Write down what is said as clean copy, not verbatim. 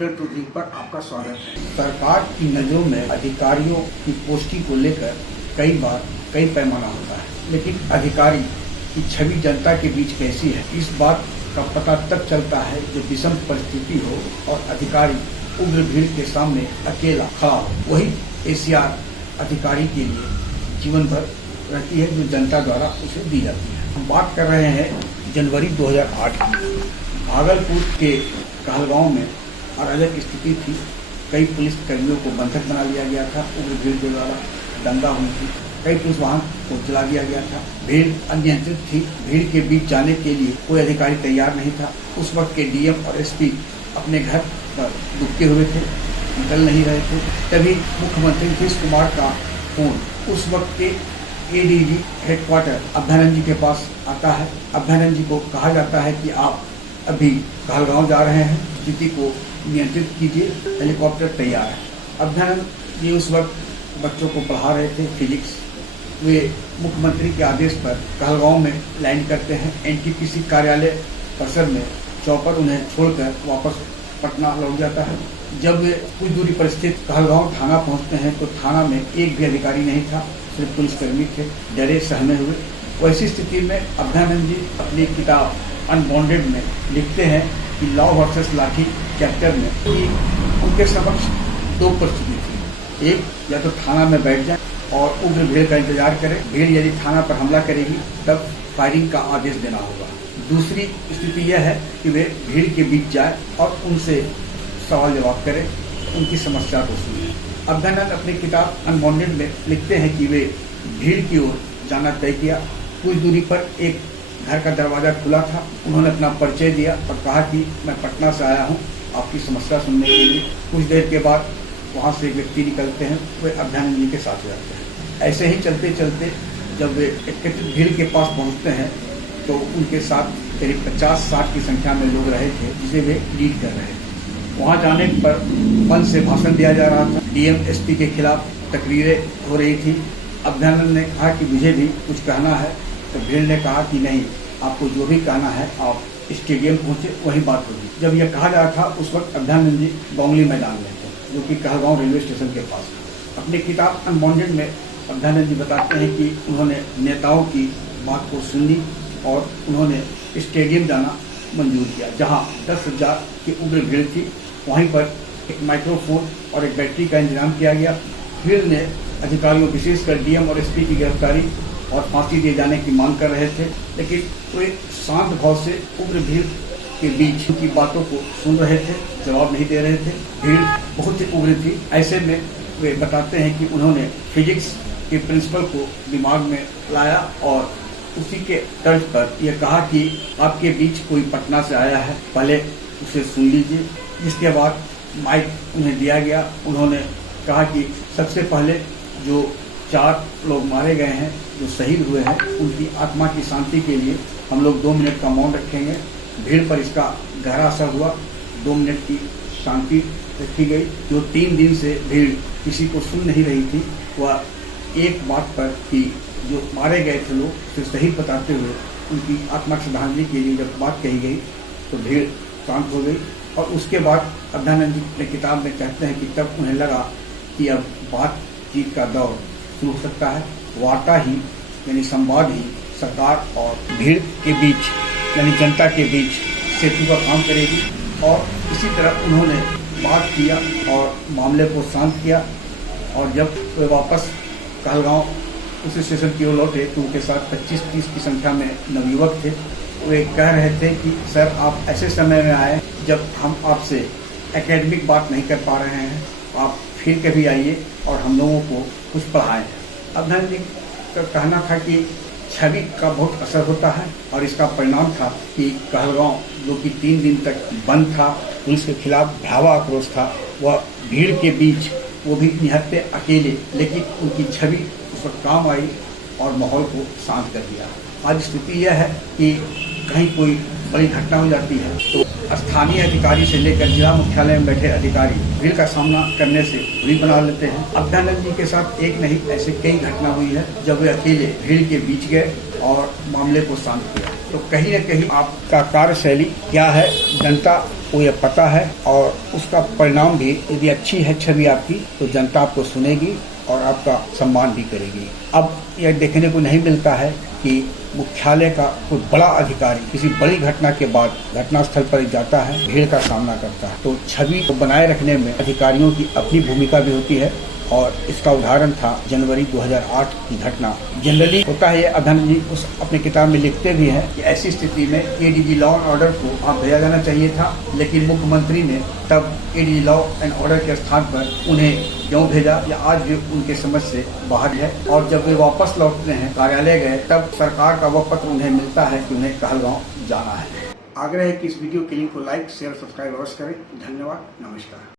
Reporter to पर आपका स्वागत है। सरकार की नजरों में अधिकारियों की पोस्टिंग को लेकर कई बार कई पैमाना होता है, लेकिन अधिकारी की छवि जनता के बीच कैसी है, इस बात का पता तब चलता है जब विषम परिस्थिति हो और अधिकारी उग्र भीड़ के सामने अकेला खड़ा हो। वही एसीआर अधिकारी के लिए जीवन भर रहती है जो जनता द्वारा उसे दी जाती है। हम बात कर रहे हैं जनवरी 2008 की। भागलपुर के कहलगांव में अराजक स्थिति थी। कई पुलिस कर्मियों को बंधक बना लिया गया था। उग्र भीड़ के द्वारा दंगा हुई थी। कई पुलिस वाहन को जला दिया गया था। भीड़ अनियंत्रित थी। भीड़ के बीच जाने के लिए कोई अधिकारी तैयार नहीं था। उस वक्त के डीएम और एसपी अपने घर पर दुबके हुए थे, निकल नहीं रहे थे। तभी मुख्यमंत्री नीतीश कुमार का फोन उस वक्त के एडीजी हेडक्वार्टर अभ्यानंद जी के पास आता है। अभ्यानंद जी को कहा जाता है कि आप अभी कहलगांव जा रहे हैं, स्थिति को नियंत्रित कीजिए, हेलीकॉप्टर तैयार है। अभ्यानंद जी उस वक्त बच्चों को पढ़ा रहे थे फिजिक्स। वे मुख्यमंत्री के आदेश पर कहलगांव में लैंड करते हैं। एनटीपीसी कार्यालय परिसर में चौपर उन्हें छोड़कर वापस पटना लौट जाता है। जब वे कुछ दूरी पर स्थित कहलगांव थाना पहुंचते हैं तो थाना में एक भी अधिकारी नहीं था, सिर्फ पुलिसकर्मी थे, डरे सहमे हुए। वैसी स्थिति में अभ्यानंद जी अपनी किताब अनबॉन्डेड में लिखते हैं कि लॉ वर्सेस लाठी चैप्टर में कि उनके समक्ष दो परिस्थिति थी। एक, या तो थाना में बैठ जाए और उग्र भीड़ का इंतजार करें। भीड़ यदि थाना पर हमला करेगी तब फायरिंग का आदेश देना होगा। दूसरी स्थिति यह है कि वे भीड़ के बीच जाए और उनसे सवाल जवाब करें, उनकी समस्या को सुने। अभ्यानंद अपनी किताब अनबॉन्डेड में लिखते हैं कि वे भीड़ की ओर जाना तय किया। कुछ दूरी पर एक घर का दरवाजा खुला था। उन्होंने अपना परिचय दिया और कहा कि मैं पटना से आया हूं आपकी समस्या सुनने के लिए। कुछ देर के बाद वहां से एक व्यक्ति निकलते हैं, वे अभ्यानंद जी के साथ जाते हैं। ऐसे ही चलते चलते जब वे एकत्रित भीड़ के पास पहुंचते हैं तो उनके साथ करीब 50-60 की संख्या में लोग रहे थे जिसे वे लीड कर रहे थे। वहां जाने पर मंच से भाषण दिया जा रहा था। डीएम एसपी के खिलाफ तकरीरें हो रही थी। अभ्यानंद ने कहा कि मुझे भी कुछ कहना है, तो भीड़ ने कहा कि नहीं, आपको जो भी कहना है आप स्टेडियम पहुंचे, वही बात होगी। जब यह कहा जा रहा था उस वक्त अभ्यानंद जी गोंगली मैदान में थे, जो कि कहलगांव रेलवे स्टेशन के पास था। अपनी किताब अनबॉन्डेड में अभ्यानंद जी बताते हैं कि उन्होंने नेताओं की बात को सुनी और उन्होंने स्टेडियम जाना मंजूर किया, जहाँ 10,000 की उग्र भीड़ थी। वहीं पर एक माइक्रोफोन और एक बैटरी का इंतजाम किया गया। भीड़ ने अधिकारियों, विशेषकर डीएम और एसपी की गिरफ्तारी और फांसी दिए जाने की मांग कर रहे थे, लेकिन वे शांत भाव से उग्र भीड़ के बीच उनकी बातों को सुन रहे थे, जवाब नहीं दे रहे थे। भीड़ बहुत ही उग्र थी। ऐसे में वे बताते हैं कि उन्होंने फिजिक्स के प्रिंसिपल को दिमाग में लाया और उसी के तर्ज पर यह कहा कि आपके बीच कोई पटना से आया है, पहले उसे सुन लीजिए। जिसके बाद माइक उन्हें दिया गया। उन्होंने कहा कि सबसे पहले जो 4 लोग मारे गए हैं, जो शहीद हुए हैं, उनकी आत्मा की शांति के लिए हम लोग 2 मिनट का मौन रखेंगे। भीड़ पर इसका गहरा असर हुआ। 2 मिनट की शांति रखी गई। जो 3 दिन से भीड़ किसी को सुन नहीं रही थी, वह एक बात पर कि जो मारे गए थे लोग, उसे शहीद बताते हुए उनकी आत्मा की श्रद्धांजलि के लिए जब बात कही गई तो भीड़ शांत हो गई। और उसके बाद अभ्यानंद जी अपने किताब में कहते हैं कि तब उन्हें लगा कि अब बातचीत का दौर शुरू हो सकता है। वार्ता ही यानी संवाद ही सरकार और भीड़ के बीच यानी जनता के बीच सेतु का काम करेगी। और इसी तरह उन्होंने बात किया और मामले को शांत किया। और जब वे वापस कहलगांव उस स्टेशन की ओर लौटे तो उनके साथ 25-30 की संख्या में नवयुवक थे। वे कह रहे थे कि सर, आप ऐसे समय में आए जब हम आपसे एकेडमिक बात नहीं कर पा रहे हैं, आप फिर कभी आइए और हम लोगों को कुछ पढ़ाएं। अभ्यानंद जी का कहना था कि छवि का बहुत असर होता है और इसका परिणाम था कि कहलगांव, जो कि 3 दिन तक बंद था, पुलिस के खिलाफ भयावह आक्रोश था, वह भीड़ के बीच, वो भी निहत्थे अकेले, लेकिन उनकी छवि उस वक्त काम आई और माहौल को शांत कर दिया। आज स्थिति यह है कि कहीं कोई बड़ी घटना हो जाती है तो स्थानीय अधिकारी से लेकर जिला मुख्यालय में बैठे अधिकारी भीड़ का सामना करने से दूरी बना लेते हैं। अभ्यानंद जी के साथ एक नहीं, ऐसे कई घटना हुई है जब वे अकेले भीड़ के बीच गए और मामले को शांत किया। तो कहीं न कहीं आपका कार्यशैली क्या है जनता को यह पता है, और उसका परिणाम भी यदि अच्छी है छवि आपकी तो जनता आपको सुनेगी और आपका सम्मान भी करेगी। अब यह देखने को नहीं मिलता है कि मुख्यालय का कोई बड़ा अधिकारी किसी बड़ी घटना के बाद घटनास्थल पर जाता है, भीड़ का सामना करता है। तो छवि को बनाए रखने में अधिकारियों की अपनी भूमिका भी होती है, और इसका उदाहरण था जनवरी 2008 की घटना। जनरली होता है, ये अधन जी उस अपने किताब में लिखते भी हैं कि ऐसी स्थिति में एडीजी लॉ एंड ऑर्डर को आप भेजा जाना चाहिए था, लेकिन मुख्यमंत्री ने तब एडीजी लॉ एंड ऑर्डर के स्थान पर उन्हें क्यों भेजा, या आज भी उनके समझ से बाहर है। और जब वे वापस लौटते हैं, कार्यालय गए, तब सरकार का वह पत्र उन्हें मिलता है कि उन्हें कहलगांव जाना है। आग्रह है कि इस वीडियो के लिंक को लाइक, शेयर, सब्सक्राइब अवश्य करें। धन्यवाद, नमस्कार।